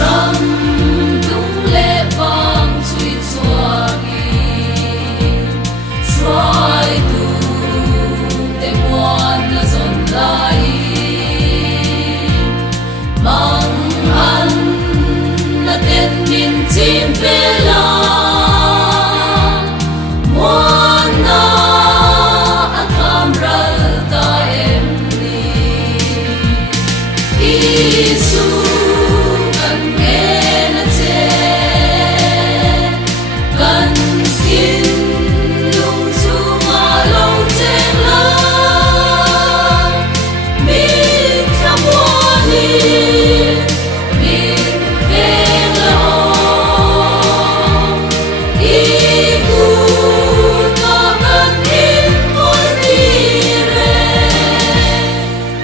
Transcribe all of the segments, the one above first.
ram lung le vang chui chuangi try to te muan na zon lai mang an na ten min chim vela muan na akam ral ta em ni Isu kan nghe na che kan kin lung chu ma lo chen la min tham ni min ve la I ku ta kan in por ni re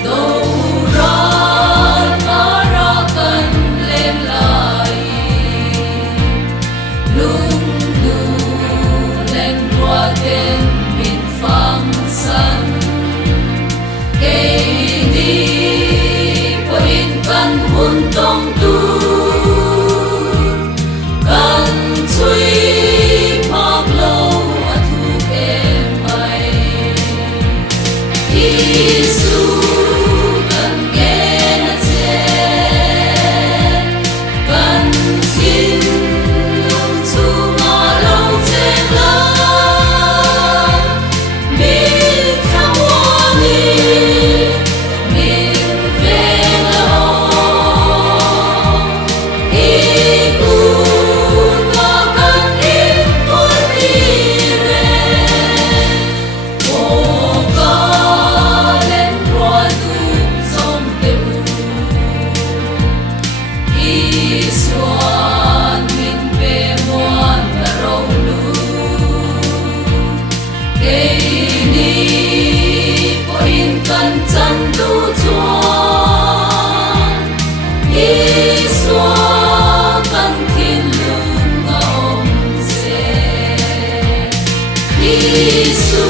do ra hun tong tu kan chui phak lo a thu em mai Isu kan nghe na che kan kin lung chu ma lo chen la min tham ni min ve la kan chan tu chuan Iswa kan thin lung a om se Isu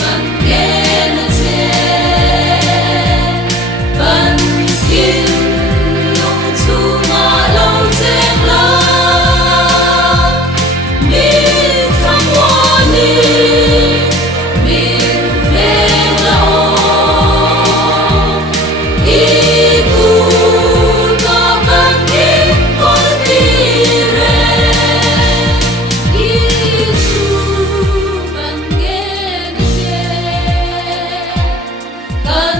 kan nghe na che kan kin lung chu ma lo chen la min tham ni min ve la kan